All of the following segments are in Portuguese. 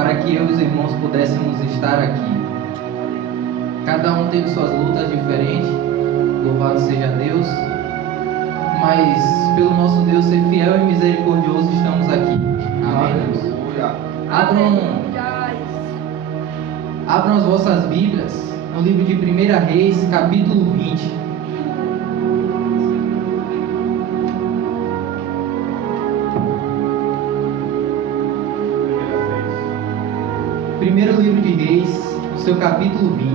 para que eu e os irmãos pudéssemos estar aqui. Cada um teve suas lutas diferentes, louvado seja Deus, mas pelo nosso Deus ser fiel e misericordioso estamos aqui. Amém? Abram as vossas Bíblias no livro de 1 Reis, capítulo 20. Primeiro livro de Reis, no seu capítulo 20.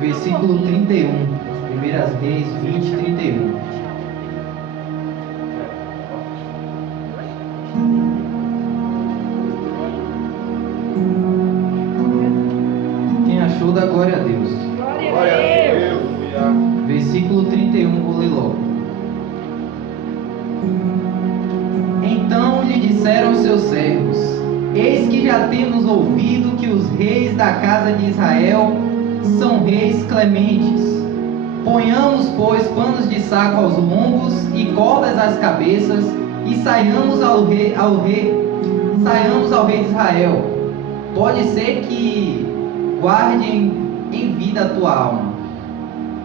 Versículo 31. 1 Reis 20, 31. Da glória a Deus. Glória a Deus. Versículo 31, vou ler logo. Então lhe disseram os seus servos: eis que já temos ouvido que os reis da casa de Israel são reis clementes. Ponhamos, pois, panos de saco aos lombos e cordas às cabeças, e saiamos ao rei de Israel. Pode ser que guarde em vida a tua alma.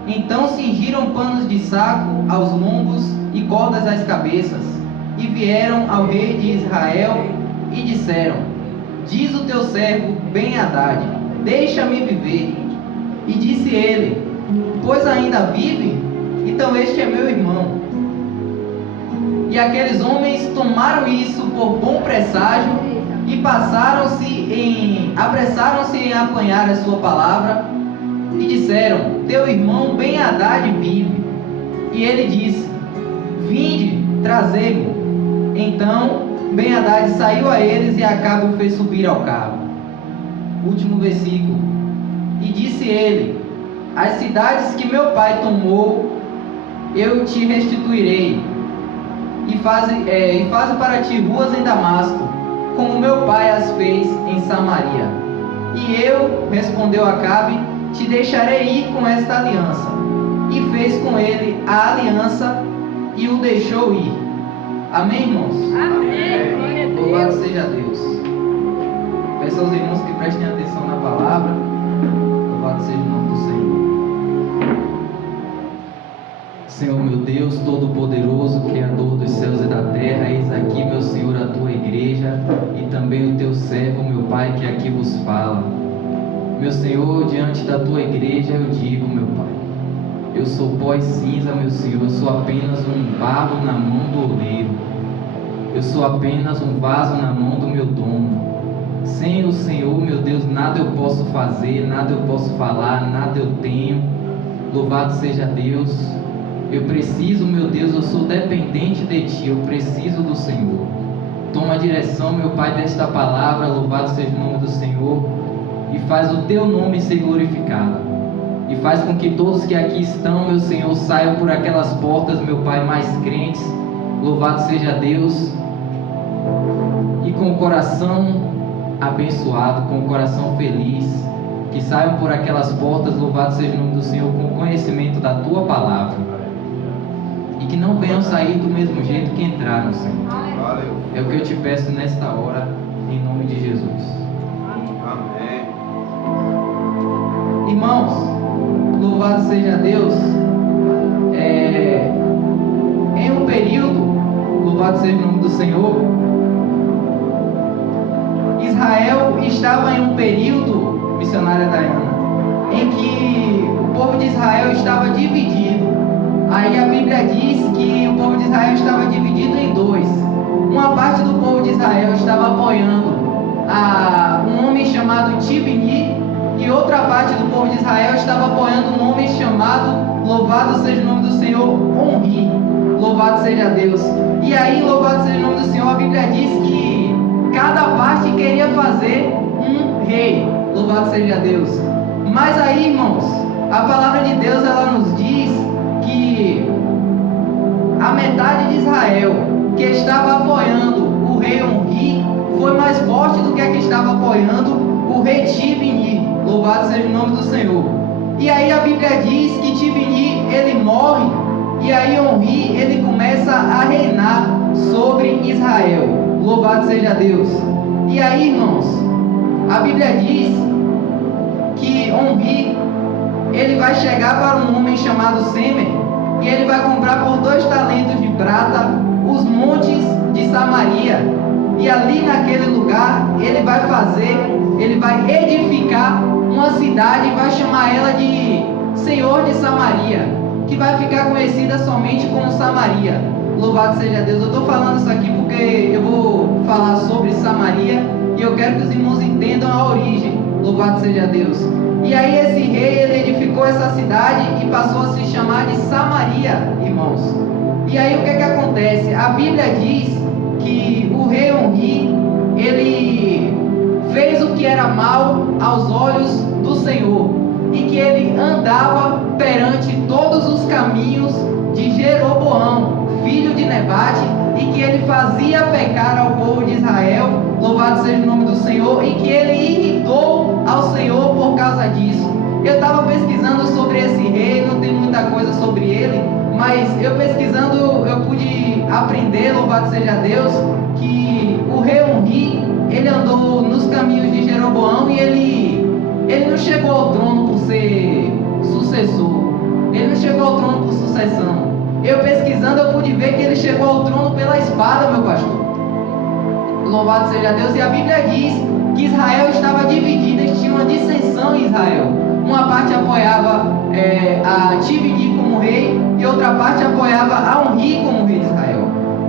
Então cingiram panos de saco aos lombos e cordas às cabeças, e vieram ao rei de Israel e disseram: diz o teu servo Ben-Hadad, deixa-me viver. E disse ele: pois ainda vive? Então este é meu irmão. E aqueles homens tomaram isso por bom presságio e apressaram-se em apanhar a sua palavra, e disseram: teu irmão Ben-Hadad vive. E ele disse: vinde, trazei-mo. Então Ben-Hadad saiu a eles e Acabe o fez subir ao carro. Último versículo. E disse ele: as cidades que meu pai tomou eu te restituirei, e faze para ti ruas em Damasco, como meu pai as fez em Samaria. E eu, respondeu Acabe, te deixarei ir com esta aliança. E fez com ele a aliança e o deixou ir. Amém, irmãos? Amém. Louvado seja Deus. Peço aos irmãos que prestem atenção na palavra. Louvado seja o nome do Senhor. Senhor, meu Deus Todo-Poderoso, Criador dos céus e da terra, eis aqui, meu Senhor, a tua igreja e também o teu servo, meu Pai, que aqui vos fala. Meu Senhor, diante da tua igreja eu digo, meu Pai, eu sou pó e cinza, meu Senhor, eu sou apenas um barro na mão do oleiro, eu sou apenas um vaso na mão do meu dono. Sem o Senhor, meu Deus, nada eu posso fazer, nada eu posso falar, nada eu tenho. Louvado seja Deus. Eu preciso, meu Deus, eu sou dependente de Ti, eu preciso do Senhor. Toma a direção, meu Pai, desta palavra, louvado seja o nome do Senhor, e faz o Teu nome ser glorificado. E faz com que todos que aqui estão, meu Senhor, saiam por aquelas portas, meu Pai, mais crentes, louvado seja Deus, e com o coração abençoado, com o coração feliz, que saiam por aquelas portas, louvado seja o nome do Senhor, com o conhecimento da Tua palavra. E que não venham sair do mesmo jeito que entraram, Senhor. É o que eu te peço nesta hora, em nome de Jesus. Amém. Irmãos, louvado seja Deus. Em um período, louvado seja o nome do Senhor, Israel estava em um período, missionária Dayana, em que o povo de Israel estava dividido. Aí a Bíblia diz que o povo de Israel estava dividido em dois. Uma parte do povo de Israel estava apoiando um homem chamado Tibni, e outra parte do povo de Israel estava apoiando um homem chamado, louvado seja o nome do Senhor, Onri. Louvado seja Deus. E aí, louvado seja o nome do Senhor, a Bíblia diz que cada parte queria fazer um rei. Louvado seja Deus. Mas aí, irmãos, a palavra de Deus, ela nos diz que a metade de Israel que estava apoiando o rei Onri foi mais forte do que a que estava apoiando o rei Louvado seja o nome do Senhor. E aí a Bíblia diz que Tibni, ele morre, e aí Onri, ele começa a reinar sobre Israel. Louvado seja Deus. E aí, irmãos, a Bíblia diz que Onri, ele vai chegar para um homem chamado Semer, e ele vai comprar por 2 talentos de prata os montes de Samaria. E ali naquele lugar, ele vai edificar uma cidade e vai chamar ela de Senhor de Samaria, que vai ficar conhecida somente como Samaria. Louvado seja Deus. Eu estou falando isso aqui porque eu vou falar sobre Samaria e eu quero que os irmãos entendam a origem. Louvado seja Deus. E aí esse rei, ele edificou essa cidade e passou a se chamar de Samaria, irmãos. E aí o que acontece? A Bíblia diz que o rei Onri, ele fez o que era mal aos olhos do Senhor, e que ele andava perante todos os caminhos de Jeroboão, filho de Nebate, e que ele fazia pecar ao povo de Israel. Louvado seja o nome do Senhor. E que ele irritou ao Senhor por causa disso. Eu estava pesquisando sobre esse rei, não tem muita coisa sobre ele, mas eu pesquisando eu pude aprender, louvado seja Deus, que o rei Onri, ele andou nos caminhos de Jeroboão, e ele não chegou ao trono por ser sucessor, ele não chegou ao trono por sucessão. Eu pesquisando eu pude ver que ele chegou ao trono pela espada, meu pastor. Louvado seja Deus. E a Bíblia diz que Israel estava dividida, tinha uma dissensão em Israel. Uma parte apoiava a Tibni como rei, e outra parte apoiava a Onri como rei de Israel.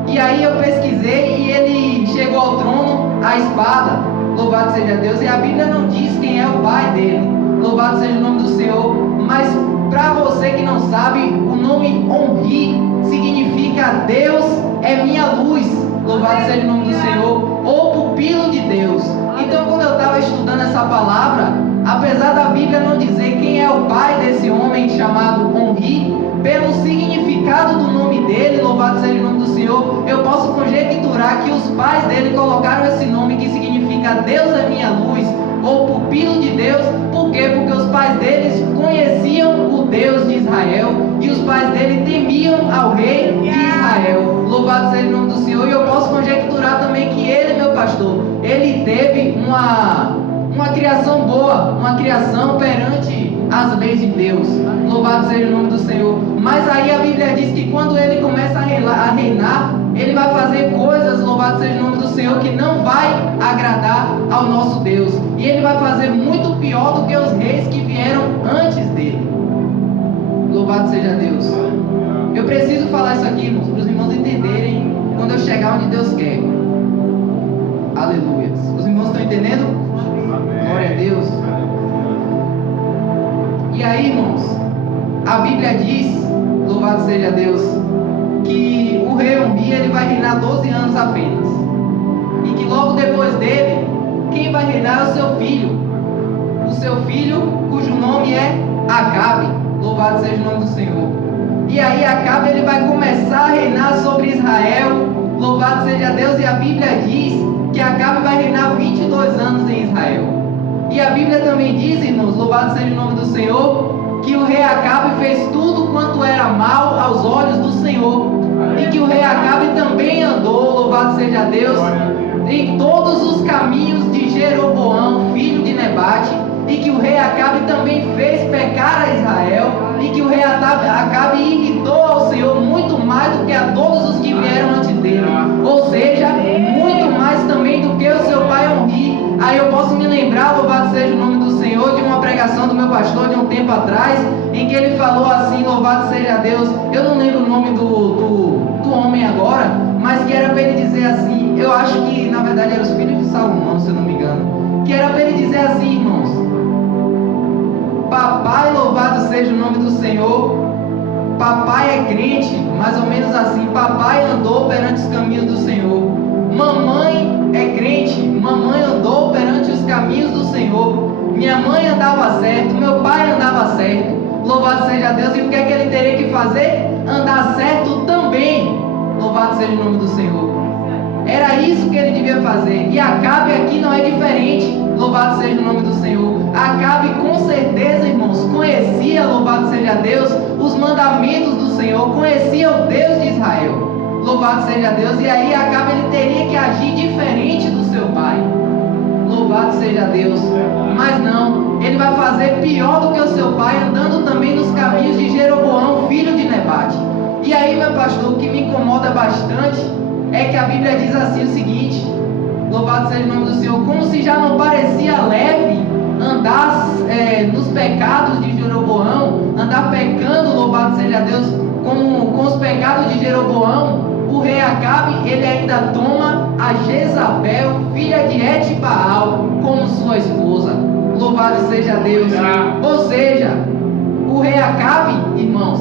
E aí eu pesquisei e ele chegou ao trono à espada. Louvado seja Deus. E a Bíblia não diz quem é o pai dele. Louvado seja o nome do Senhor. Mas para você que não sabe, o nome Onri significa Deus é minha luz. Louvado seja o nome do Senhor. Ou pupilo de Deus. Então quando eu estava estudando essa palavra, apesar da Bíblia não dizer quem é o pai desse homem chamado Onri, pelo significado do nome dele, louvado seja o nome do Senhor, eu posso conjecturar que os pais dele colocaram esse nome que significa Deus é minha luz, ou pupilo de Deus. Por quê? Porque os pais deles conheciam o Deus de Israel, e os pais dele temiam ao rei de Israel. Louvado seja o nome do Senhor. E eu posso conjecturar também que ele, meu pastor, ele teve uma criação boa, uma criação perante as leis de Deus. Louvado seja o nome do Senhor. Mas aí a Bíblia diz que quando ele começa a reinar, ele vai fazer coisas, louvado seja o nome do Senhor, que não vai agradar ao nosso Deus. E ele vai fazer muito pior do que os reis que vieram antes dele. Louvado seja Deus. Eu preciso falar isso aqui, irmãos, para os irmãos entenderem quando eu chegar onde Deus quer. Aleluia. Os irmãos estão entendendo? Amém. Glória a Deus. E aí, irmãos, a Bíblia diz, louvado seja Deus, que o rei Onri, ele vai reinar 12 anos apenas. E que logo depois dele, quem vai reinar é o seu filho. O seu filho, cujo nome é Acabe. Louvado seja o nome do Senhor. E aí Acabe, ele vai começar a reinar sobre Israel. Louvado seja Deus. E a Bíblia diz que Acabe vai reinar 22 anos em Israel. E a Bíblia também diz, irmãos, louvado seja o nome do Senhor, que o rei Acabe fez tudo quanto era mal aos olhos do Senhor. E que o rei Acabe também andou, louvado seja Deus, em todos os caminhos de Jeroboão, filho de Nebate. E que o rei Acabe também fez pecar a Israel. E que o rei Acabe irritou ao Senhor muito mais do que a todos os que vieram antes dele. Ou seja, muito mais também do que o seu pai Onri. Aí eu posso me lembrar, louvado seja o nome do Senhor, de uma pregação do meu pastor de um tempo atrás, em que ele falou assim, louvado seja Deus, eu não lembro o nome do homem agora, mas que era para ele dizer assim, eu acho que na verdade eram os filhos de Salomão, se eu não me engano, que era para ele dizer assim, irmãos, papai, louvado seja o nome do Senhor, papai é crente, mais ou menos assim, papai andou perante os caminhos do Senhor, mamãe é crente, mamãe andou perante os caminhos do Senhor, minha mãe andava certo, meu pai andava certo, louvado seja Deus. E o que é que ele teria que fazer? Andar certo também, louvado seja o nome do Senhor. Era isso que ele devia fazer. E Acabe aqui não é diferente, louvado seja o nome do Senhor. Acabe conhecia, louvado seja Deus, os mandamentos do Senhor, conhecia o Deus de Israel. Louvado seja Deus. E aí Acabe ele teria que agir diferente do seu pai. Louvado seja Deus. Mas não, ele vai fazer pior do que o seu pai, andando também nos caminhos de Jeroboão, filho de Nebate. E aí, meu pastor, o que me incomoda bastante é que a Bíblia diz assim o seguinte: louvado seja o nome do Senhor, como se já não parecia leve andar nos pecados de Jeroboão, andar pecando, louvado seja Deus, com os pecados de Jeroboão. O rei Acabe, ele ainda toma a Jezabel, filha de Etibaal, como sua esposa. Louvado seja Deus. Ou seja, o rei Acabe, irmãos,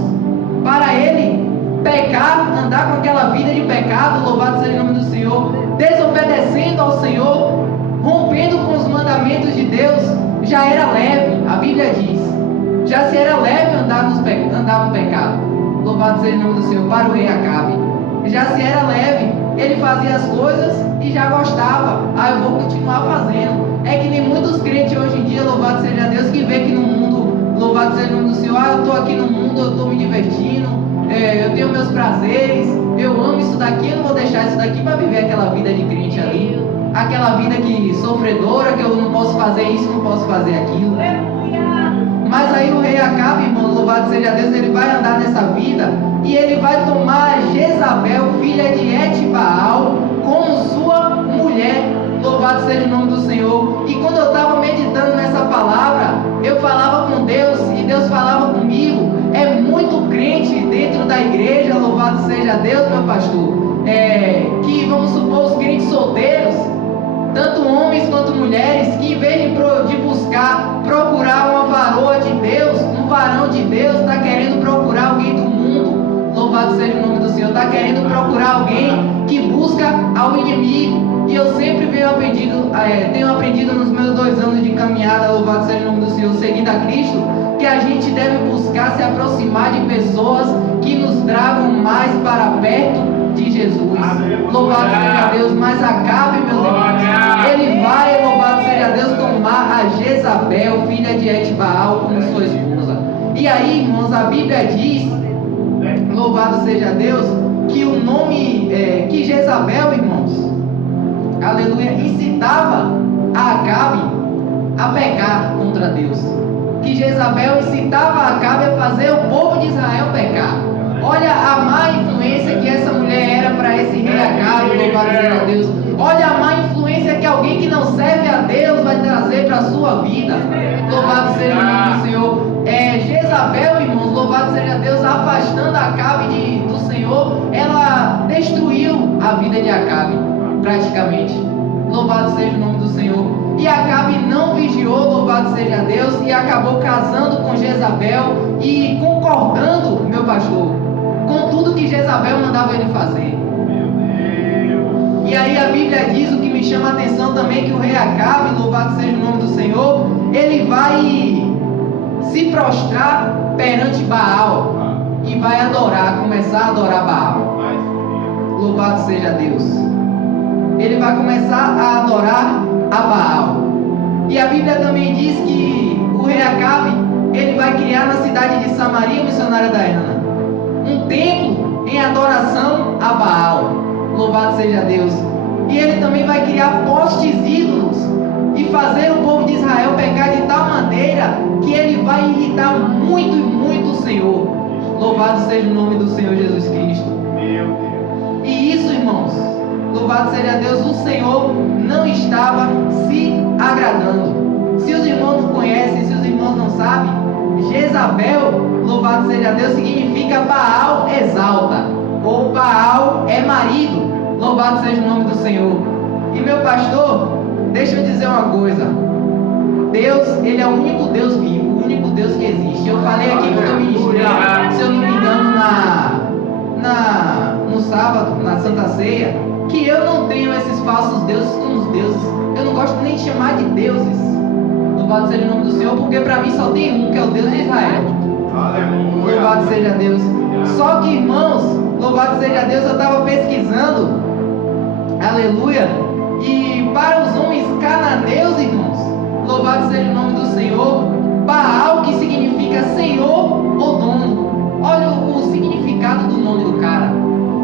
para ele pecar, andar com aquela vida de pecado, louvado seja o nome do Senhor, desobedecendo ao Senhor, rompendo com os mandamentos de Deus, já era leve. A Bíblia diz, já se era leve andar no pecado. Louvado seja o nome do Senhor. Para o rei Acabe, já se era leve, ele fazia as coisas e já gostava. Eu vou continuar fazendo. É que nem muitos crentes hoje em dia, louvado seja Deus, que vê que no mundo, louvado seja o nome do Senhor, eu estou aqui no mundo, eu estou me divertindo, eu tenho meus prazeres, eu amo isso daqui, eu não vou deixar isso daqui para viver aquela vida de crente ali, aquela vida que sofredora, que eu não posso fazer isso, não posso fazer aquilo. Mas aí o rei Acabe, irmão, louvado seja Deus, ele vai andar nessa vida e ele vai tomar Jezabel, filha de Etibaal, como sua mulher. Louvado seja o nome do Senhor. E quando eu estava meditando nessa palavra, eu falava com Deus e Deus falava comigo. É muito crente dentro da igreja, louvado seja Deus, meu pastor, que vamos supor os crentes solteiros, tanto homens quanto mulheres, que em vez de procurar uma varoa de Deus, um varão de Deus, está querendo procurar alguém do mundo. Louvado seja o nome do Senhor. Está querendo procurar alguém que busca ao inimigo. E eu sempre tenho aprendido nos meus 2 anos de caminhada, louvado seja o nome do Senhor, seguindo a Cristo, que a gente deve buscar se aproximar de pessoas que nos tragam mais para perto de Jesus. Louvado seja Deus. Mas Acabe, meus irmãos, ele vai, louvado seja Deus, tomar a Jezabel, filha de Etibaal, como sua esposa. E aí, irmãos, a Bíblia diz, louvado seja Deus, que o nome, que Jezabel, irmãos, aleluia, incitava a Acabe a pecar contra Deus. Que Jezabel incitava a Acabe a fazer o povo de Israel pecar. Olha a má influência que essa mulher era para esse rei Acabe, louvado seja Deus. Olha a má influência que alguém que não serve a Deus vai trazer para a sua vida. Louvado seja o nome do Senhor. Jezabel, irmãos, louvado seja Deus, afastando Acabe do Senhor, ela destruiu a vida de Acabe, praticamente. Louvado seja o nome do Senhor. E Acabe não vigiou, louvado seja Deus, e acabou casando com Jezabel e concordando, meu pastor, com tudo que Jezabel mandava ele fazer. Meu Deus. E aí a Bíblia diz, o que me chama a atenção também, que o rei Acabe, louvado seja o nome do Senhor, ele vai se prostrar perante Baal e vai começar a adorar Baal. Louvado seja Deus. Ele vai começar a adorar a Baal. E a Bíblia também diz que o rei Acabe, ele vai criar na cidade de Samaria, missionária Diana, um templo em adoração a Baal. Louvado seja Deus. E ele também vai criar postes ídolos e fazer o povo de Israel pecar de tal maneira que ele vai irritar muito e muito o Senhor. Louvado seja o nome do Senhor Jesus Cristo. Meu Deus. E isso, irmãos, louvado seja Deus, o Senhor não estava se agradando. Se os irmãos não conhecem, se os irmãos não sabem, Jezabel, louvado seja Deus, significa Baal exalta, ou Baal é marido. Louvado seja o nome do Senhor. E meu pastor, deixa eu dizer uma coisa. Deus, ele é o único Deus vivo, o único Deus que existe. Eu falei aqui quando eu ministrei, se eu não me engano, no sábado, na Santa Ceia, que eu não tenho esses falsos deuses como os deuses. Eu não gosto nem de chamar de deuses. Louvado seja o nome do Senhor, porque para mim só tem um, que é o Deus de Israel. Aleluia. Louvado seja Deus. Só que, irmãos, louvado seja Deus, eu estava pesquisando, aleluia, e para os homens cananeus, irmãos, louvado seja o nome do Senhor, Baal, que significa significa Senhor ou dono. Olha o significado do nome do cara.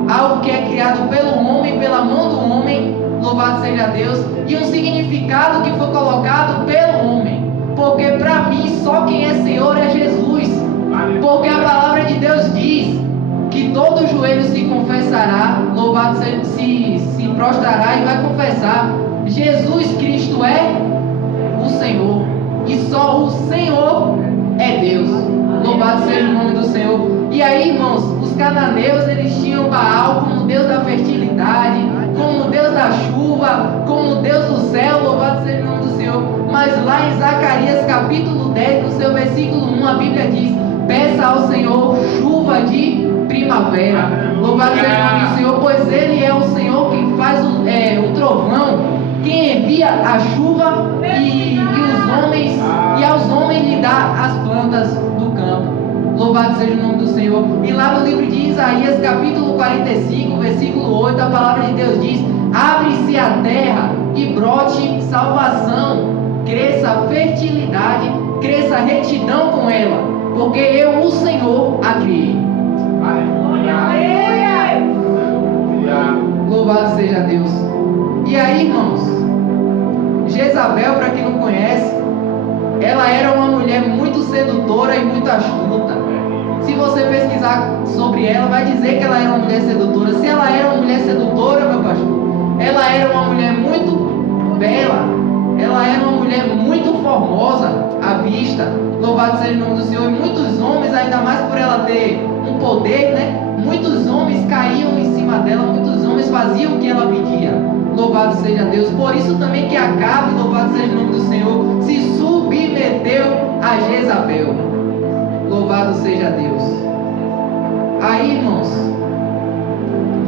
Algo que é criado pelo homem, pela mão do homem, louvado seja Deus, e um significado que foi colocado pelo homem. Porque para mim só quem é Senhor é Jesus. Porque a palavra de Deus diz que todo joelho se confessará, louvado seja, se prostrará e vai confessar. Jesus Cristo é o Senhor. E só o Senhor é Deus. Louvado seja o nome do Senhor. E aí, irmãos, os cananeus, eles tinham Baal como Deus da fertilidade, como Deus da chuva, como Deus do céu, louvado seja o nome do Senhor. Mas lá em Zacarias capítulo 10, no seu versículo 1, a Bíblia diz: peça ao Senhor chuva de primavera. Louvado seja o nome do Senhor, pois Ele é o Senhor quem faz o trovão, quem envia a chuva e aos homens lhe dá as plantas do campo. Louvado seja o nome do Senhor. E lá no livro de Isaías, capítulo 45, versículo 8, a palavra de Deus diz: abre-se a terra e brote salvação, cresça fertilidade, cresça retidão com ela, porque eu, o Senhor, a criei. Louvado seja Deus. E aí, irmãos, Jezabel, para quem não conhece, ela era uma mulher muito sedutora e muito astuta. Se você pesquisar sobre ela, vai dizer que ela era uma mulher sedutora. Se ela era uma mulher sedutora, meu pastor, ela era uma mulher muito bela, ela era uma mulher muito formosa à vista. Louvado seja o nome do Senhor. E muitos homens, ainda mais por ela ter um poder, né? Muitos homens caíam em cima dela, muitos homens faziam o que ela pedia. Louvado seja Deus. Por isso também que Acabe, louvado seja o nome do Senhor, se submeteu a Jezabel. Louvado seja Deus. Aí, irmãos,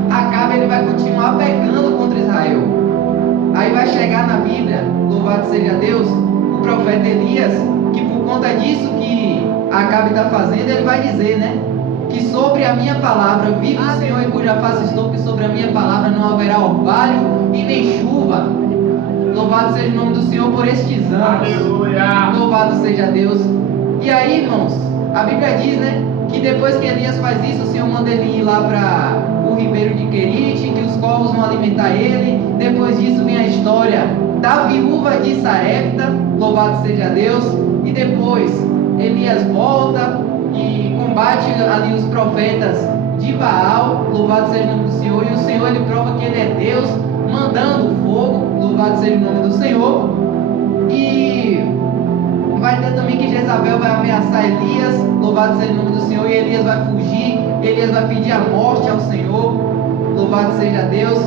Acabe, ele vai continuar pecando contra Israel. Aí vai chegar na Bíblia, louvado seja Deus, o profeta Elias, que por conta disso que Acabe está fazendo, ele vai dizer, né? Que sobre a minha palavra vive o Senhor em cuja face estou, que sobre a minha palavra não haverá orvalho e nem chuva. Louvado seja o nome do Senhor por estes anos. Aleluia. Louvado seja Deus. E aí, irmãos, a Bíblia diz, né, que depois que Elias faz isso, o Senhor manda ele ir lá para o ribeiro de Querite, que os corvos vão alimentar ele. Depois disso vem a história da viúva de Sarepta, louvado seja Deus. E depois Elias volta e combate ali os profetas de Baal, louvado seja o nome do Senhor. E o Senhor, ele prova que ele é Deus, mandando fogo, louvado seja o nome do Senhor. E vai ter também que Jezabel vai ameaçar Elias, louvado seja o nome do Senhor, e Elias vai fugir, Elias vai pedir a morte ao Senhor, louvado seja Deus.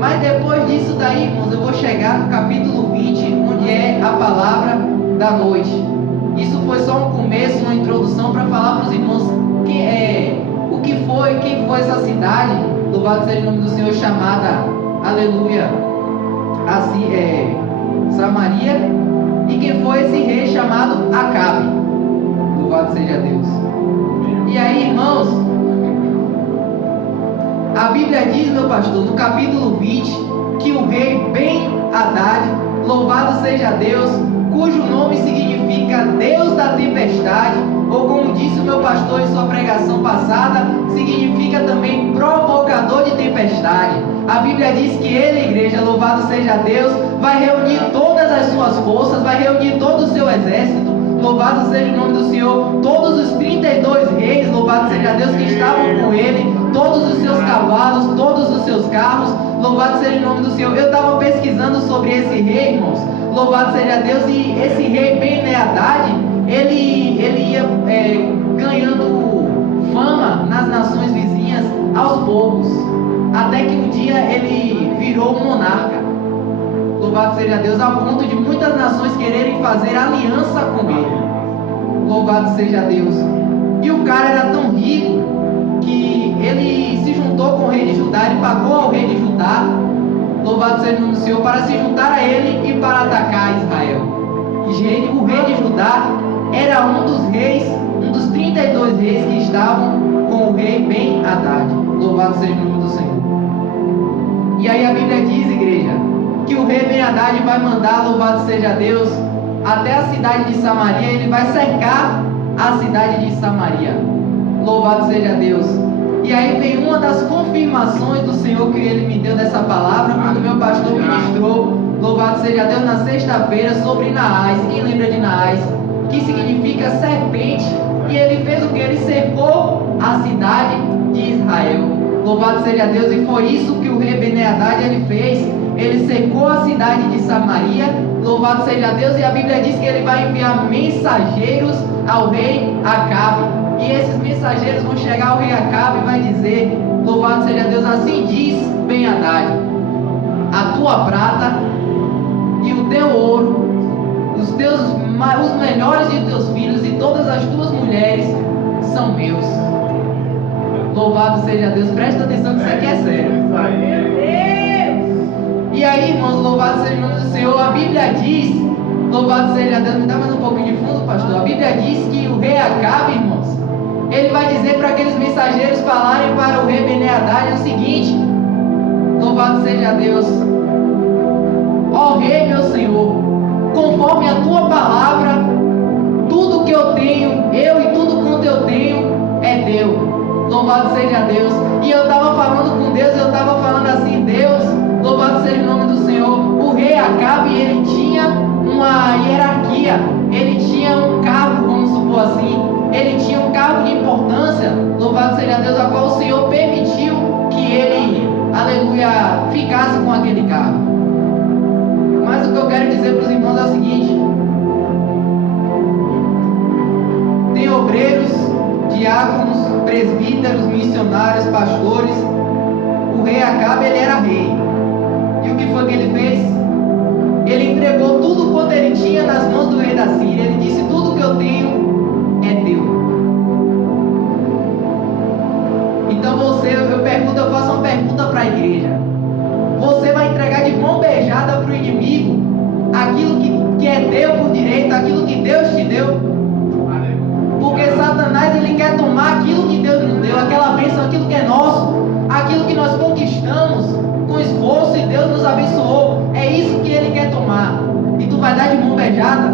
Mas depois disso daí, irmãos, eu vou chegar no capítulo 20, onde é a palavra da noite. Isso foi só um começo, uma introdução para falar para os irmãos quem foi essa cidade, louvado seja o nome do Senhor, chamada, aleluia, assim, Samaria, e quem foi esse rei chamado Acabe, louvado seja Deus. E aí, irmãos, a Bíblia diz, meu pastor, no capítulo 20, que o rei Ben-Hadad, louvado seja Deus, cujo nome significa Deus da tempestade, ou como disse o meu pastor em sua pregação passada, significa também provocador de tempestade. A Bíblia diz que ele, igreja, louvado seja Deus, vai reunir todas as suas forças, vai reunir todo o seu exército, louvado seja o nome do Senhor, todos os 32 reis, louvado seja Deus, que estavam com ele, todos os seus cavalos, todos os seus carros, louvado seja o nome do Senhor. Eu estava pesquisando sobre esse rei, irmãos, louvado seja Deus, e esse rei Ben-Hadad, ele ia ganhando fama nas nações vizinhas aos poucos, até que um dia ele virou um monarca, louvado seja Deus, ao ponto de muitas nações quererem fazer aliança com ele, louvado seja Deus. E o cara era tão rico que ele se juntou com o rei de Judá, ele pagou ao rei de Judá, louvado seja o nome do Senhor, para se juntar a ele e para atacar Israel. O rei de Judá era um dos reis, um dos 32 reis que estavam com o rei Ben-Hadad, louvado seja o nome do Senhor. E aí a Bíblia diz, igreja, que o rei Ben-Hadad vai mandar, louvado seja Deus, até a cidade de Samaria. Ele vai cercar a cidade de Samaria. Louvado seja Deus. E aí vem uma das confirmações do Senhor que Ele me deu dessa palavra quando meu pastor ministrou, louvado seja Deus, na sexta-feira sobre Naás. Quem lembra de Naás? Que significa serpente. E ele fez o que? Ele cercou a cidade de Israel. Louvado seja Deus. E foi isso que o rei Ben-Hadad ele fez. Ele cercou a cidade de Samaria. Louvado seja Deus. E a Bíblia diz que ele vai enviar mensageiros ao rei Acabe. E esses mensageiros vão chegar ao rei Acabe e vai dizer, louvado seja Deus, assim diz Ben-Hadad: a tua prata e o teu ouro, os melhores de teus filhos e todas as tuas mulheres são meus. Louvado seja Deus. Presta atenção que isso aqui é sério. E aí, irmãos, louvado seja o nome do Senhor. A Bíblia diz, louvado seja Deus, me dá mais um pouquinho de fundo, pastor. A Bíblia diz que o rei Acabe, irmãos, ele vai dizer para aqueles mensageiros falarem para o rei Ben-Hadad o seguinte: louvado seja Deus, ó rei meu senhor, conforme a tua palavra, tudo que eu tenho, eu e tudo quanto eu tenho é teu. Louvado seja Deus. E eu estava falando com Deus, eu estava falando assim: Deus, louvado seja o nome do Senhor. O rei Acabe, ele tinha uma hierarquia, ele tinha um cargo, vamos supor assim, ele tinha um cargo de importância, louvado seja Deus, a qual o Senhor permitiu que ele, aleluia, ficasse com aquele cargo. Mas o que eu quero dizer para os irmãos é o seguinte: tem obreiros, diáconos, presbíteros, missionários, pastores. O rei Acabe, ele era rei. E o que foi que ele fez? Ele entregou tudo quanto ele tinha nas mãos do rei da Síria. Ele disse: tudo que eu tenho é teu. Então eu faço uma pergunta para a igreja: você vai entregar de mão beijada para o inimigo aquilo que é teu por direito, aquilo que Deus te deu? Porque Satanás, ele quer tomar aquilo que Deus nos deu, aquela bênção, aquilo que é nosso, aquilo que nós conquistamos com esforço e Deus nos abençoou. É isso que ele quer tomar. E tu vai dar de mão beijada?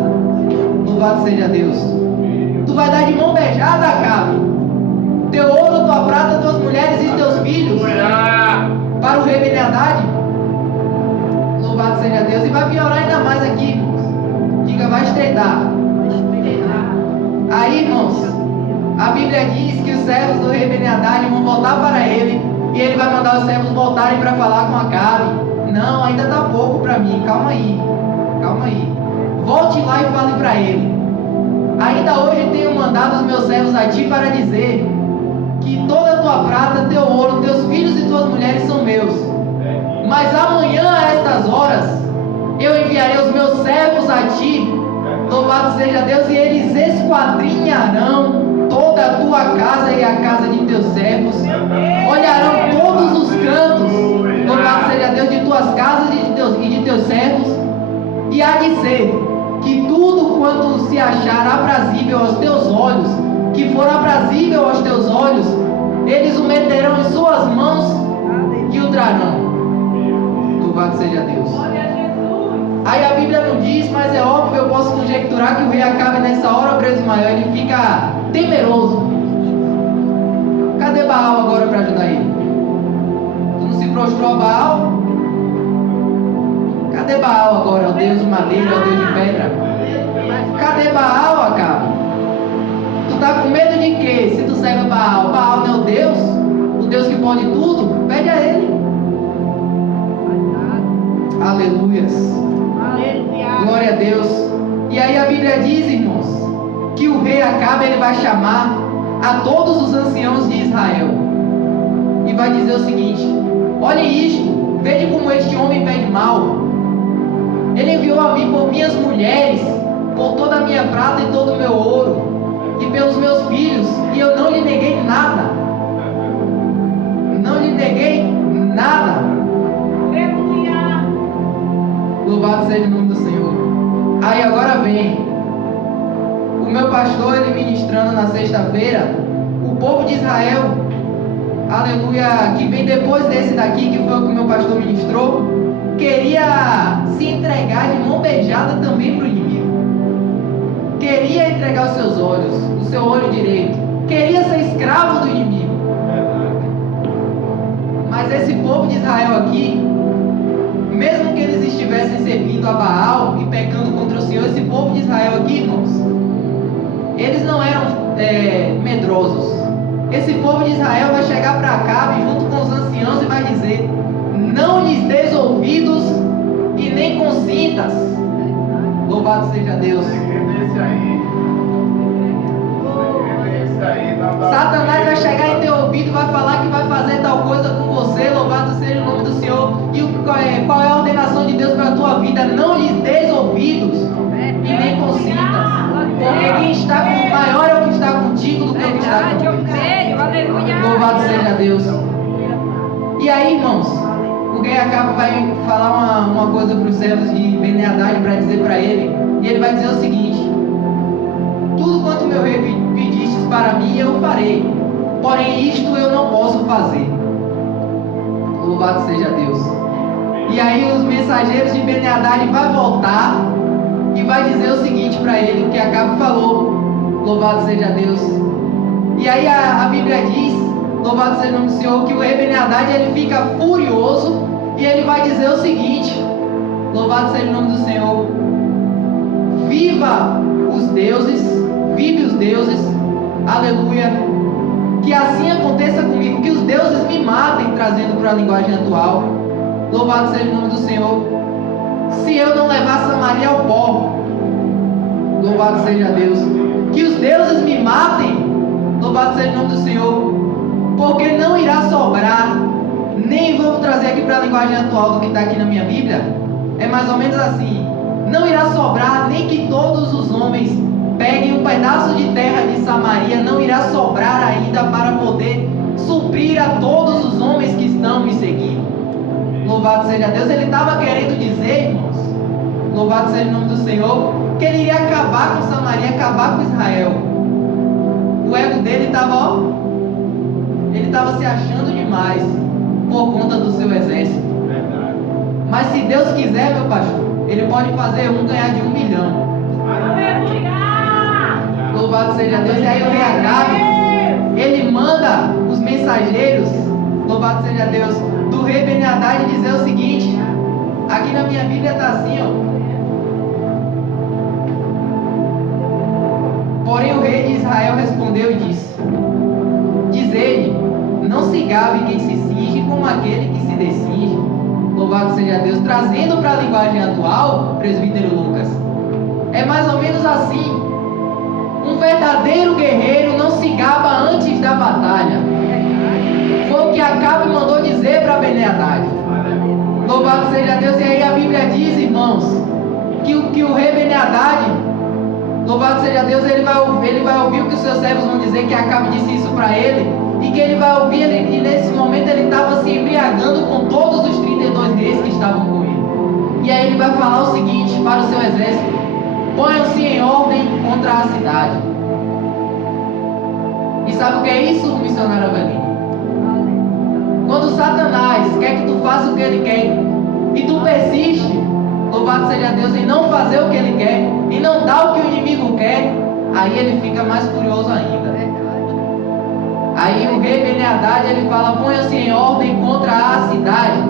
Louvado seja Deus. Tu vai dar de mão beijada, Acabe, teu ouro, tua prata, tuas mulheres e teus filhos para o rei Ben-Hadad? Louvado seja Deus. E vai piorar ainda mais aqui, irmãos. Diga, vai estreitar. Aí, irmãos, a Bíblia diz que os servos do rei Ben-Hadad vão voltar para ele, e ele vai mandar os servos voltarem para falar com Acabe. Não, ainda está pouco para mim, calma aí. Volte lá e fale para ele: ainda hoje tenho mandado os meus servos a ti para dizer que toda a tua prata, teu ouro, teus filhos e tuas mulheres são meus. Mas amanhã a estas horas eu enviarei os meus servos a ti, louvado seja Deus, e eles esquadrinharão toda a tua casa e a casa de teus servos, olharão todos os cantos, louvado seja Deus, de tuas casas e de teus servos, e há de ser que tudo quanto se achar aprazível aos teus olhos, que for aprazível aos teus olhos, eles o meterão em suas mãos e o trarão. Louvado seja Deus. Aí a Bíblia não diz, mas é óbvio, eu posso conjecturar que o rei Acabe nessa hora para Ismael, ele fica temeroso. Cadê Baal agora para ajudar ele? Tu não se prostrou a Baal? Cadê Baal agora? É o Deus de madeira, é o Deus de pedra? Cadê Baal, Acabe? Tu tá com medo de quê? Se tu serve a Baal, Baal não é o Deus que pode tudo? Pede a ele. Aleluias. Glória a Deus. E aí a Bíblia diz, irmãos, que o rei Acabe, ele vai chamar a todos os anciãos de Israel e vai dizer o seguinte: olhem isto, vede como este homem pede mal. Ele enviou a mim por minhas mulheres, por toda a minha prata e todo o meu ouro, e pelos meus filhos, e eu não lhe neguei nada. Não lhe neguei nada. Louvado seja o nome do Senhor. Aí agora vem o meu pastor, ele ministrando na sexta-feira, o povo de Israel, aleluia, que vem depois desse daqui, que foi o que o meu pastor ministrou, queria se entregar de mão beijada também para o inimigo. Queria entregar os seus olhos, o seu olho direito. Queria ser escravo do inimigo. Mas esse povo de Israel aqui, mesmo que eles estivessem servindo a Baal e pecando contra o Senhor, esse povo de Israel aqui, irmãos, eles não eram medrosos. Esse povo de Israel vai chegar para Acabe junto com os anciãos e vai dizer: não lhes des ouvidos e nem consintas. Louvado seja Deus. Satanás vai chegar em teu ouvido e vai falar que vai fazer tal coisa com você. Louvado seja o nome do Senhor. E qual é a ordenação de Deus para a tua vida? Não lhes des ouvidos e nem consintas. Porque quem está com maior é o que está contigo do que o que está contigo. Louvado seja Deus. E aí, irmãos, o rei Acabe vai falar uma coisa para os servos de Ben-Hadad para dizer para ele. E ele vai dizer o seguinte: tudo quanto meu rei pedistes para mim, eu farei. Porém, isto eu não posso fazer. Louvado seja Deus. E aí os mensageiros de Ben-Hadad vai voltar e vai dizer o seguinte para ele, o que Acabe falou. Louvado seja Deus. E aí a Bíblia diz, louvado seja o nome do Senhor, que o rei Ben-Hadad ele fica furioso e ele vai dizer o seguinte: louvado seja o nome do Senhor. Viva os deuses, vive os deuses, aleluia, que assim aconteça comigo, que os deuses me matem, trazendo para a linguagem atual, louvado seja o nome do Senhor, se eu não levar Samaria ao pó, louvado seja Deus, que os deuses me matem, louvado seja o nome do Senhor, porque não irá sobrar, nem vamos trazer aqui para a linguagem atual do que está aqui na minha Bíblia, é mais ou menos assim: não irá sobrar nem que todos os homens peguem um pedaço de terra de Samaria, não irá sobrar ainda para poder suprir a todos os homens que estão me seguindo. Louvado seja Deus. Ele estava querendo dizer, irmãos, louvado seja o nome do Senhor, que ele iria acabar com Samaria, acabar com Israel. O ego dele estava, ele estava se achando demais por conta do seu exército. Mas se Deus quiser, meu pastor, ele pode fazer ganhar de 1 milhão. Louvado seja Deus. E aí o rei Acabe, ele manda os mensageiros, louvado seja Deus, do rei Ben-Hadad dizer o seguinte, aqui na minha Bíblia está assim, ó: porém o rei de Israel respondeu e disse: diz ele, não se gabe quem se cinge como aquele que se descinge. Louvado seja Deus. Trazendo para a linguagem atual, presbítero Lucas, é mais ou menos assim: um verdadeiro guerreiro não se gaba antes da batalha. Foi o que Acabe mandou dizer para Ben-Hadad. Louvado seja Deus. E aí a Bíblia diz, irmãos, que o rei Ben-Hadad, louvado seja Deus, ele vai ouvir o que os seus servos vão dizer, que Acabe disse isso para ele, e que ele vai ouvir, e nesse momento ele estava se embriagando com todos os 32 reis que estavam com ele. E aí ele vai falar o seguinte para o seu exército: ponham-se em ordem contra a cidade. E sabe o que é isso, missionário Avelino? Quando Satanás quer que tu faça o que ele quer e tu persiste, louvado seja Deus, em não fazer o que ele quer, e não dar o que o inimigo quer, aí ele fica mais furioso ainda. Aí o rei Ben-Hadad, ele fala: ponha-se em ordem contra a cidade.